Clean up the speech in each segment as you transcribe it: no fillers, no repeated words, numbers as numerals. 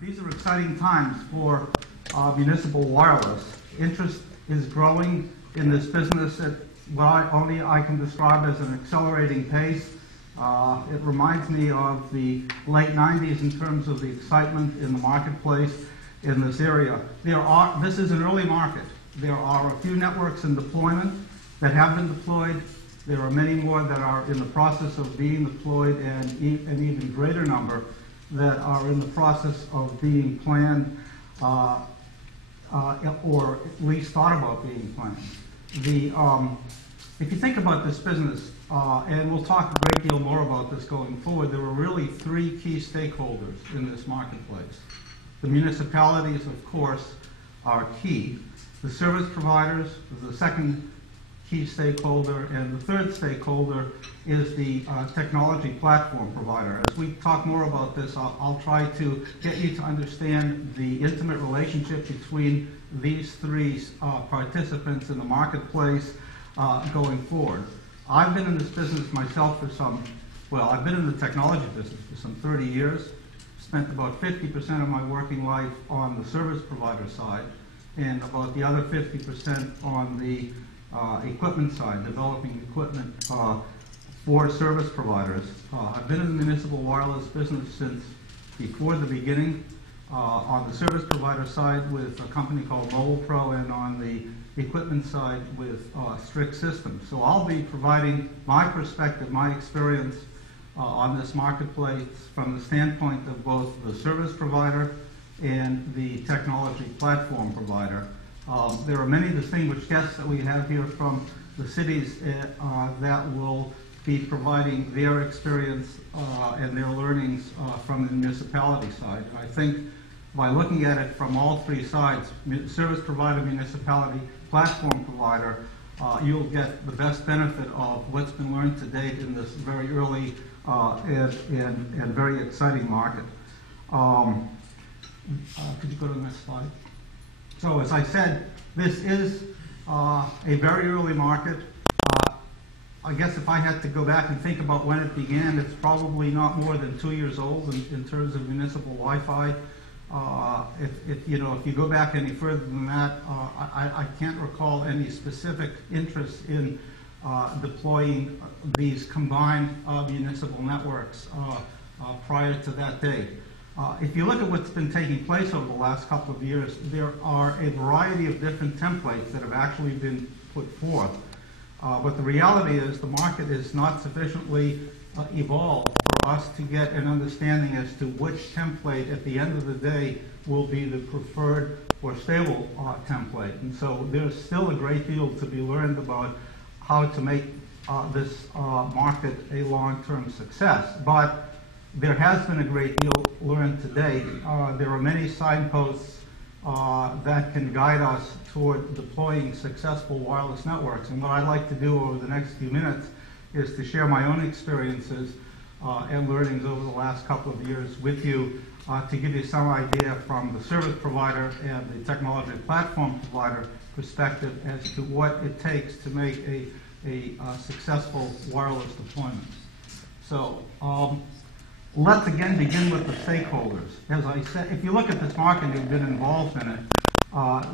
These are exciting times for municipal wireless. Interest is growing in this business at what only I can describe as an accelerating pace. It reminds me of the late 90s in terms of the excitement in the marketplace in this area. This is an early market. There are a few networks in deployment that have been deployed. There are many more that are in the process of being deployed, and an even greater number that are in the process of being planned or at least thought about being planned. If you think about this business, and we'll talk a great deal more about this going forward, there are really three key stakeholders in this marketplace. The municipalities, of course, are key. The service providers is the second key stakeholder, and the third stakeholder is the technology platform provider. As we talk more about this, I'll try to get you to understand the intimate relationship between these three participants in the marketplace going forward. I've been in this business myself for I've been in the technology business for some 30 years, spent about 50% of my working life on the service provider side, and about the other 50% on the equipment side, developing equipment for service providers. I've been in the municipal wireless business since before the beginning, on the service provider side with a company called Mobile Pro, and on the equipment side with Strix Systems. So I'll be providing my perspective, my experience on this marketplace from the standpoint of both the service provider and the technology platform provider. There are many distinguished guests that we have here from the cities that will be providing their experience and their learnings from the municipality side. I think by looking at it from all three sides, service provider, municipality, platform provider, you'll get the best benefit of what's been learned to date in this very early and very exciting market. Could you go to the next slide? So as I said, this is a very early market. I guess if I had to go back and think about when it began, it's probably not more than 2 years old in terms of municipal Wi-Fi. If you go back any further than that, I can't recall any specific interest in deploying these combined municipal networks prior to that date. If you look at what's been taking place over the last couple of years, there are a variety of different templates that have actually been put forth. But the reality is the market is not sufficiently evolved for us to get an understanding as to which template at the end of the day will be the preferred or stable template. And so there's still a great deal to be learned about how to make this market a long-term success. But there has been a great deal learned today. There are many signposts that can guide us toward deploying successful wireless networks. And what I'd like to do over the next few minutes is to share my own experiences and learnings over the last couple of years with you to give you some idea from the service provider and the technology platform provider perspective as to what it takes to make a successful wireless deployment. So let's again begin with the stakeholders. As I said, if you look at this market and you've been involved in it,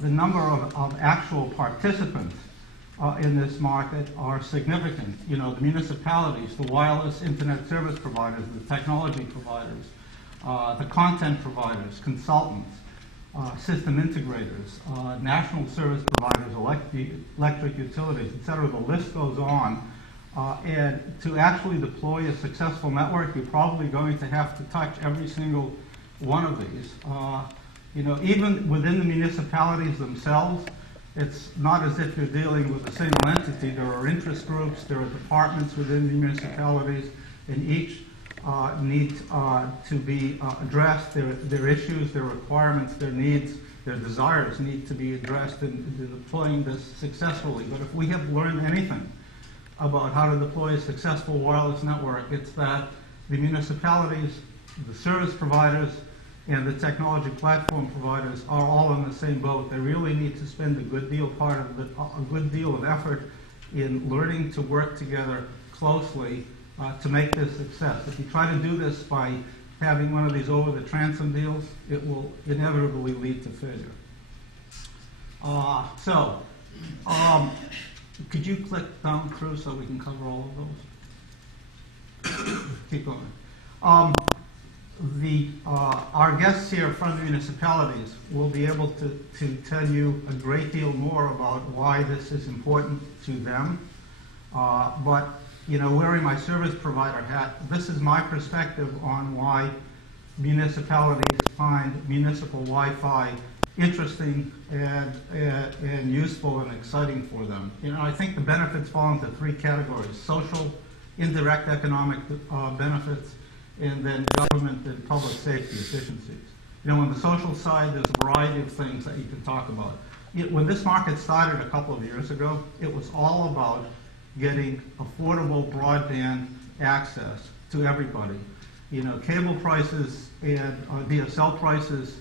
the number of actual participants in this market are significant. You know, the municipalities, the wireless internet service providers, the technology providers, the content providers, consultants, system integrators, national service providers, electric utilities, et cetera. The list goes on. And to actually deploy a successful network, you're probably going to have to touch every single one of these. Even within the municipalities themselves, it's not as if you're dealing with a single entity. There are interest groups, there are departments within the municipalities, and each need to be addressed. Their issues, their requirements, their needs, their desires need to be addressed in deploying this successfully. But if we have learned anything about how to deploy a successful wireless network, it's that the municipalities, the service providers, and the technology platform providers are all in the same boat. They really need to spend a good deal of effort in learning to work together closely to make this success. If you try to do this by having one of these over-the-transom deals, it will inevitably lead to failure. Could you click down through so we can cover all of those? Keep going. Our guests here from the municipalities will be able to tell you a great deal more about why this is important to them. But, you know, wearing my service provider hat, this is my perspective on why municipalities find municipal Wi-Fi interesting and useful and exciting for them. You know, I think the benefits fall into three categories: social, indirect economic benefits, and then government and public safety efficiencies. You know, on the social side, there's a variety of things that you can talk about. When this market started a couple of years ago, it was all about getting affordable broadband access to everybody. You know, cable prices and DSL prices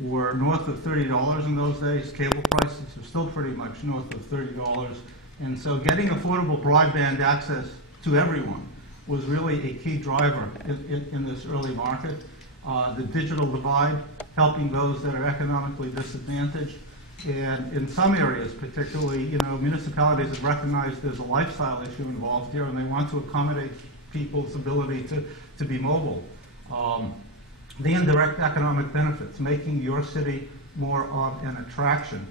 were north of $30 in those days. Cable prices are still pretty much north of $30. And so getting affordable broadband access to everyone was really a key driver in this early market. The digital divide, helping those that are economically disadvantaged. And in some areas, particularly, you know, municipalities have recognized there's a lifestyle issue involved here, and they want to accommodate people's ability to be mobile. The indirect economic benefits, making your city more of an attraction.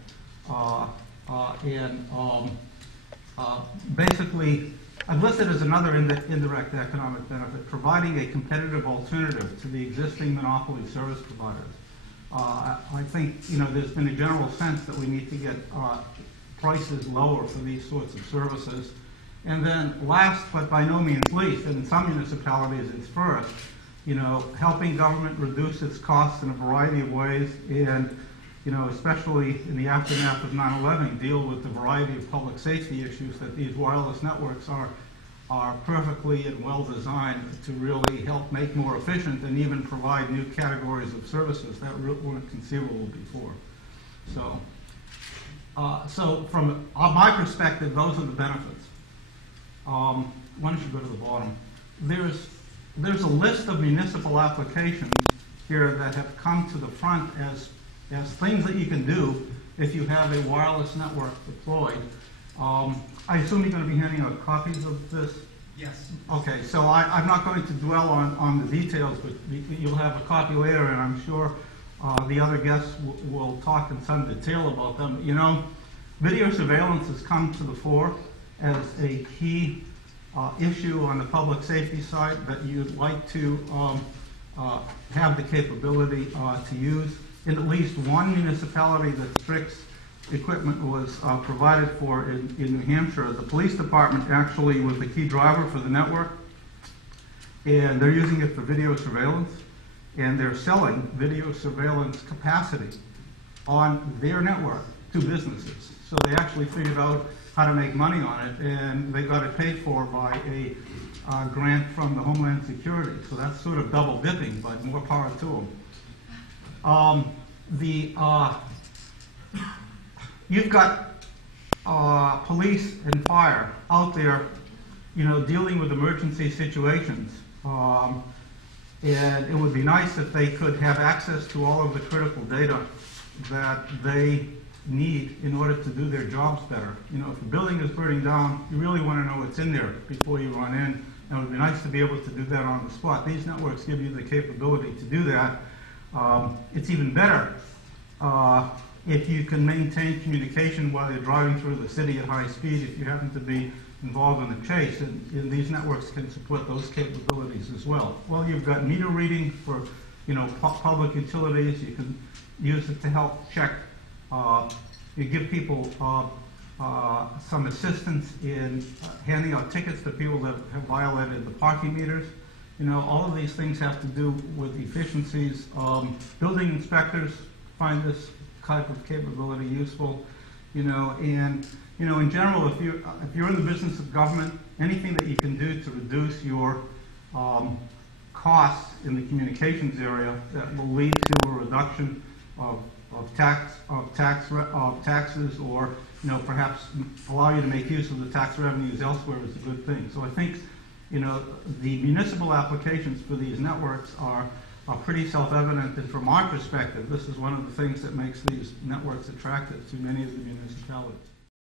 Basically, I've listed as another indirect economic benefit, providing a competitive alternative to the existing monopoly service providers. I think, you know, there's been a general sense that we need to get prices lower for these sorts of services. And then last, but by no means least, and in some municipalities it's first, you know, helping government reduce its costs in a variety of ways, and, you know, especially in the aftermath of 9/11, deal with the variety of public safety issues that these wireless networks are perfectly and well designed to really help make more efficient and even provide new categories of services that weren't conceivable before. So from my perspective, those are the benefits. Why don't you go to the bottom? There's a list of municipal applications here that have come to the front as things that you can do if you have a wireless network deployed. I assume you're going to be handing out copies of this? Yes. Okay, so I'm not going to dwell on the details, but you'll have a copy later, and I'm sure the other guests will talk in some detail about them. You know, video surveillance has come to the fore as a key issue on the public safety side that you'd like to have the capability to use. In at least one municipality that Strix equipment was provided for in New Hampshire, the police department actually was the key driver for the network, and they're using it for video surveillance, and they're selling video surveillance capacity on their network to businesses. So they actually figured out how to make money on it, and they got it paid for by a grant from the Homeland Security. So that's sort of double dipping, but more power to them. You've got police and fire out there, you know, dealing with emergency situations. And it would be nice if they could have access to all of the critical data that they need in order to do their jobs better. You know, if a building is burning down, you really want to know what's in there before you run in. And it would be nice to be able to do that on the spot. These networks give you the capability to do that. It's even better if you can maintain communication while you're driving through the city at high speed, if you happen to be involved in a chase, and these networks can support those capabilities as well. Well, you've got meter reading for, you know, public utilities. You can use it to help check. You give people some assistance in handing out tickets to people that have violated the parking meters. You know, all of these things have to do with efficiencies. Building inspectors find this type of capability useful. You know, and you know, in general, if you're in the business of government, anything that you can do to reduce your costs in the communications area that will lead to a reduction of taxes, or, you know, perhaps allow you to make use of the tax revenues elsewhere is a good thing. So I think you know, the municipal applications for these networks are pretty self-evident, and from our perspective, this is one of the things that makes these networks attractive to many of the municipalities.